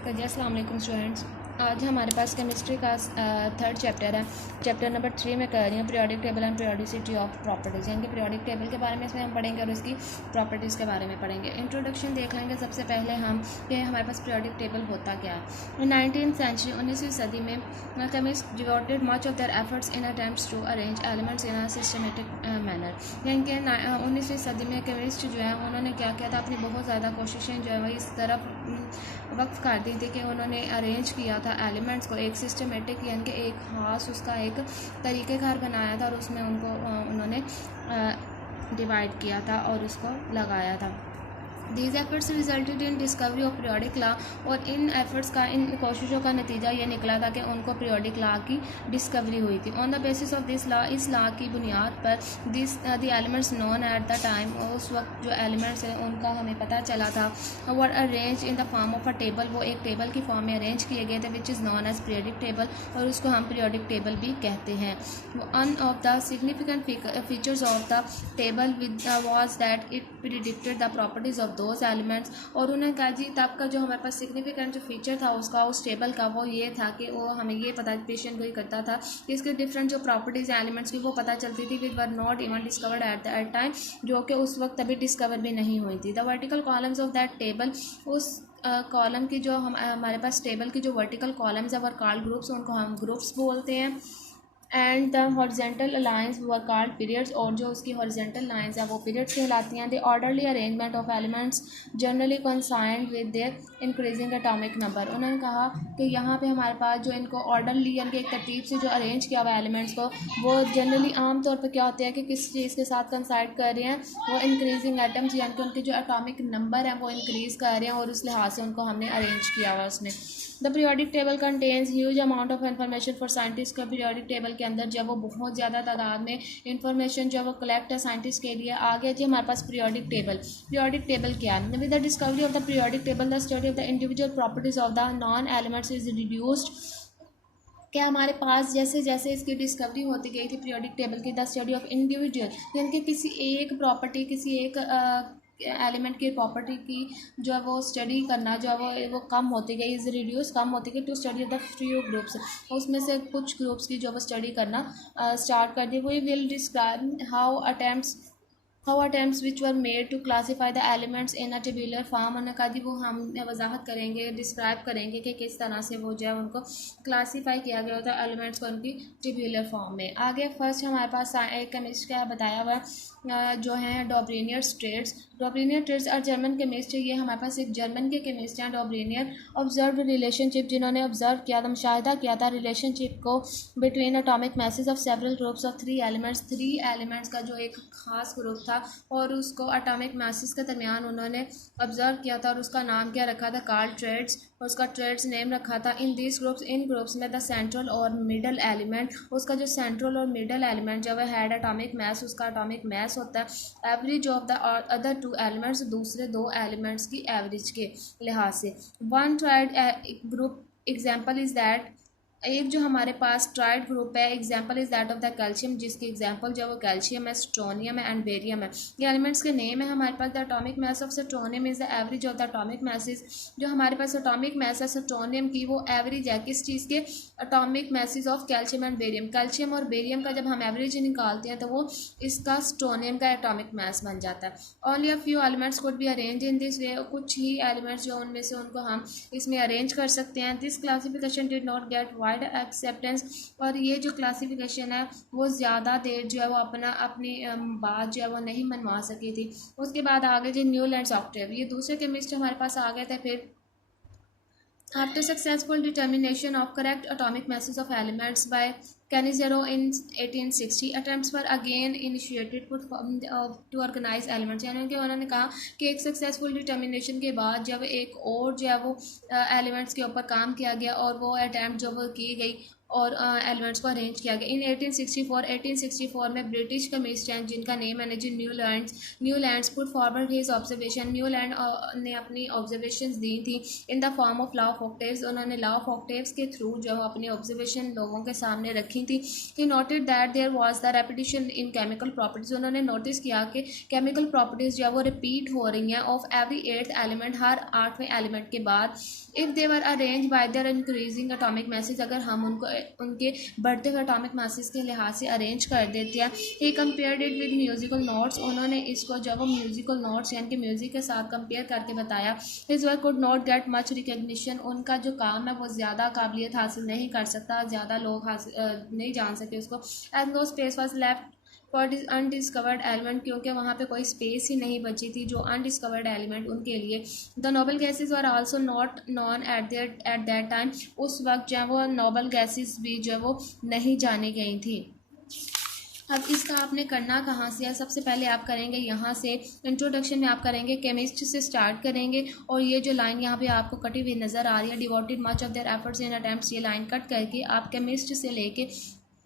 Okay जी, अस्सलाम वालेकुम students. आज हमारे पास केमिस्ट्री का थर्ड चैप्टर है। चैप्टर नंबर 3 में कर रही हूँ periodic table and periodicity of properties, यानी कि पीरियोडिक टेबल के बारे में इसमें हम पढ़ेंगे और इसकी प्रॉपर्टीज़ के बारे में पढ़ेंगे। इंट्रोडक्शन देख लेंगे सबसे पहले हम कि हमारे पास पीरियोडिक टेबल होता क्या है। 19th सेंचुरी 19वीं सदी में chemist devoted much of their efforts in attempts to arrange elements in a systematic manner, यानी कि 19वीं सदी में केमिस्ट जो है उन्होंने क्या किया था, अपनी बहुत ज़्यादा कोशिशें जो है वही इस तरफ वक्फ कर दी थी कि उन्होंने अरेंज किया था एलिमेंट्स को एक सिस्टमेटिक यानी कि एक ख़ास उसका एक तरीक़ेकार बनाया था और उसमें उन्होंने डिवाइड किया था और उसको लगाया था। These efforts resulted in discovery of periodic law, और इन एफर्ट्स का इन कोशिशों का नतीजा ये निकला था कि उनको पीरियोडिक लॉ की डिस्कवरी हुई थी। On the basis of this law, इस लॉ की बुनियाद पर the elements known at the time, उस वक्त जो एलिमेंट्स हैं उनका हमें पता चला था, were arrange in the form of a table, वो एक टेबल की फॉर्म में अरेंज किए गए थे, which is known as periodic table, और उसको हम पीरियोडिक टेबल भी कहते हैं। One of the significant features of the table was that it predicted the properties of those elements, और उन्हें कहा जी तब का जो हमारे पास सिग्निफिकेंट जो फीचर था उसका उस टेबल का वो ये था कि वो हमें ये पता पेशेंट को ही करता था कि इसके डिफरेंट जो प्रॉपर्टीज़ एलिमेंट्स की वो पता चलती थी, which were not even discovered at that time, जो कि उस वक्त अभी डिस्कवर भी नहीं हुई थी। The vertical columns of that table, उस कॉलम की जो हमारे पास टेबल की जो वर्टिकल कॉलम्स है वर कॉल्ड ग्रुप्स, उनको हम ग्रुप्स बोलते हैं। And the horizontal lines were called periods, और जो उसकी हॉरिजेंटल लाइंस है वो पीरियड्स कहलाती हैं। The orderly arrangement of elements generally consigned with their increasing atomic number, उन्होंने कहा कि यहाँ पे हमारे पास जो इनको ऑर्डरली यानी कि एक तरतीब से जो अरेंज किया हुआ एलिमेंट्स को, वो जनरली आम तौर पर क्या होते हैं कि किस चीज़ के साथ कंसाइड कर रहे हैं, वो इंक्रीजिंग एटम्स यानी कि उनके जो एटॉमिक नंबर हैं वो इंक्रीज़ कर रहे हैं, और उस लिहाज से उनको हमने अरेंज किया हुआ उसमें। The periodic table contains huge amount of information for scientist का, पीरियोडिक टेबल के अंदर जब वो बहुत ज़्यादा तादाद में इंफॉर्मेशन जो वो कलेक्ट है साइंटिस्ट के लिए। आ गया जी हमारे पास पीरियोडिक टेबल। पीरियोडिक टेबल क्या है? With the discovery of the periodic table the study of the individual properties of the non elements is reduced, क्या हमारे पास जैसे जैसे इसकी डिस्कवरी होती गई थी पीरियोडिक टेबल की, द स्टडी ऑफ इंडिविजुअल यानी कि किसी एक प्रॉपर्टी किसी एक एलिमेंट की प्रॉपर्टी की जो है वो स्टडी करना जो है वो कम होती गई, इज रिड्यूस कम होती गई to study of the few groups, उसमें से कुछ ग्रुप्स की जो वो स्टडी करना स्टार्ट कर दी। We will describe how attempts which were made to classify the elements in a tabular form, उन्होंने कहा जी वो हम वजाहत करेंगे डिस्क्राइब करेंगे कि किस तरह से वो जो है उनको क्लासीफाई किया गया होता है एलिमेंट्स को उनकी टेबुलर फॉर्म में। आगे फर्स्ट हमारे पास एक केमिस्ट का बताया हुआ जो है डॉब्रेनियर ट्रेड्स। डॉब्रेनियर ट्रेड्स और जर्मन केमिस्ट, ये हमारे पास एक जर्मन के केमिस्ट हैं डॉब्रेनियर। ऑब्जर्व रिलेशनशिप, जिन्होंने ऑब्जर्व किया था मुशाहिदा किया था रिलेशनशिप को between atomic message of several groups of three elements का जो एक खास ग्रुप था और उसको एटॉमिक मैसेज के दरमियान उन्होंने ऑब्जर्व किया था, और उसका नाम क्या रखा था? कार्ल ट्रेड्स, और उसका ट्रेड्स नेम रखा था। इन ग्रुप्स में द सेंट्रल और मिडल एलिमेंट, उसका जो सेंट्रल और मिडल एलिमेंट जब वह हैड एटॉमिक मैस, उसका एटॉमिक मैस होता है average of the other two elements, दूसरे दो एलिमेंट्स की एवरेज के लिहाज से। One tried group example is that, एक जो हमारे पास ट्राइड ग्रुप है example is that of the calcium, जिसकी एग्जाम्पल जो वो कैल्शियम है, स्ट्रोनियम है एंड बेरियम है। ये एलिमेंट्स के नेम है हमारे पास। The atomic mass of strontium is the average of the atomic masses, जो हमारे पास एटॉमिक मैस है स्ट्रोनियम की वो एवरेज है किस चीज़ के? Atomic message of calcium and barium. Calcium और बेरियम का जब हम एवरेज निकालते हैं तो वो इसका स्ट्रोनियम का एटॉमिक मैस बन जाता है। Only a few elements could be arrange in this way, कुछ ही एलिमेंट्स जो उनमें से उनको हम इसमें अरेंज कर सकते हैं। This classification did not gate wide acceptance, और ये जो क्लासिफिकेशन है वो ज़्यादा देर जो है वो अपनी बात जो है वो नहीं मनवा सकी थी। उसके बाद आगे जो न्यूलैंड ऑक्टेव, ये दूसरे केमिस्ट हमारे पास आ गए थे। फिर after successful determination of correct atomic message of elements bye Canizaro in 1860, attempts were again initiated to organize elements, यानी कि उन्होंने कहा कि एक सक्सेसफुल डिटर्मिनेशन के बाद जब एक और जो है वो एलिमेंट्स के ऊपर काम किया गया और वो अटैम्प्ट जब की गई और एलिमेंट्स को अरेंज किया गया। इन 1864 में ब्रिटिश केमिस्ट हैं जिनका नेम है जी Newlands put forward his observation. Newland ने अपनी ऑब्जर्वेशंस दी थी in the form of law of octaves. उन्होंने लॉ ऑफ ऑक्टेव्स के थ्रू जो अपनी ऑब्जर्वेशन लोगों के सामने रखी थी। He noted that there was the repetition in chemical properties. उन्होंने नोटिस किया कि केमिकल प्रॉपर्टीज जो है वो रिपीट हो रही हैं ऑफ एवरी 8th एलिमेंट, हर 8वें एलिमेंट के बाद। If they were arrange by their increasing atomic masses, अगर हम उनको उनके बढ़ते हुए एटॉमिक मासेस के लिहाज से अरेंज कर देते हैं। He compared it with musical notes. उन्होंने इसको जब वो म्यूजिकल नोट्स यानी कि म्यूज़िक के साथ कंपेयर करके बताया। His work could not get much recognition. उनका जो काम है वो ज़्यादा काबिलियत हासिल नहीं कर सकता, ज़्यादा लोग नहीं जान सके उसको। As no space was left for undiscovered element, क्योंकि वहाँ पे कोई स्पेस ही नहीं बची थी जो अनडिस्कवर्ड एलिमेंट उनके लिए। The noble gases were also not non eight that time. उस वक्त जो है वो नोबल गैसेज भी जो है वो नहीं जानी गई थी। अब इसका आपने करना कहाँ से है? सबसे पहले आप करेंगे यहाँ से, इंट्रोडक्शन में आप करेंगे केमिस्ट से स्टार्ट करेंगे। और ये जो लाइन यहाँ पे आपको कटी हुई नज़र आ रही है, devoted much of their efforts in attempts, ये लाइन कट करके आप केमिस्ट से लेके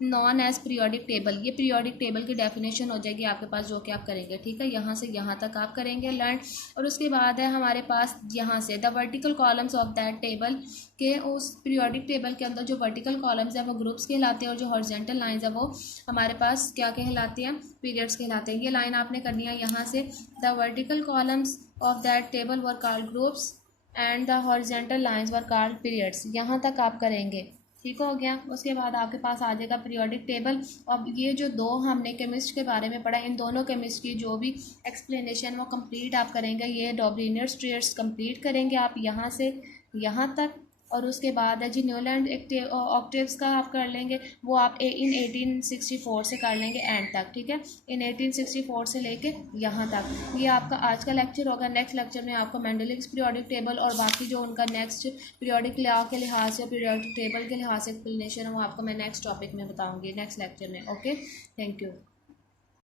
नॉन एज पीरियोडिक टेबल, ये पीरियोडिक टेबल की डेफिनेशन हो जाएगी आपके पास जो कि आप करेंगे। ठीक है, यहाँ से यहाँ तक आप करेंगे लर्न। और उसके बाद है हमारे पास यहाँ से the vertical columns of that table, के उस पीरियोडिक टेबल के अंदर जो वर्टिकल कॉलम्स हैं वो ग्रुप्स कहलाते हैं और जो हॉरिजॉन्टल लाइंस है वो हमारे पास क्या कहलाती हैं? पीरियड्स कहलाते हैं। ये लाइन आपने करनी है यहाँ से, the vertical columns of that table were called groups and the horizontal lines were called periods. यहाँ तक आप करेंगे। ठीक हो गया। उसके बाद आपके पास आ जाएगा पीरियोडिक टेबल। अब ये जो दो हमने केमिस्ट के बारे में पढ़ा, इन दोनों केमिस्ट की जो भी एक्सप्लेनेशन वो कंप्लीट आप करेंगे। ये डॉब्लिनियर स्ट्रेट्स कंप्लीट करेंगे आप यहाँ से यहाँ तक। और उसके बाद है जी न्यूलैंड ऑक्टेव्स का आप कर लेंगे, वो आप इन 1864 से कर लेंगे एंड तक। ठीक है, इन 1864 से लेके यहाँ तक ये आपका आज का लेक्चर होगा। नेक्स्ट लेक्चर में आपको मेंडलिक्स पीरियोडिक टेबल और बाकी जो उनका नेक्स्ट पीरियोडिक लॉ के लिहाज से, पीरियोडिक टेबल के लिहाज से एक्सप्लेनेशन है वो आपको मैं नेक्स्ट टॉपिक में बताऊँगी नेक्स्ट लेक्चर में। Okay, thank you.